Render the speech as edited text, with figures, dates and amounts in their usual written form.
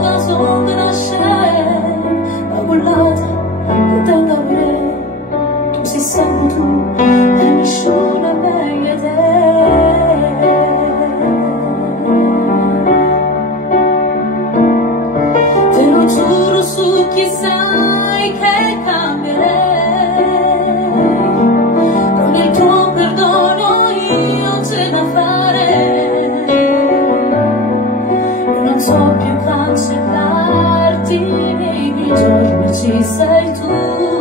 da sonda nasce, ma guardate, lo tengo a me, tu sei sempre tu, e nessuno è meglio di te. Te lo giuro su chi sai che cambierei, con il tuo perdono io c'è da fare. Non so più cancellarti, nei miei giorni ci sei tu.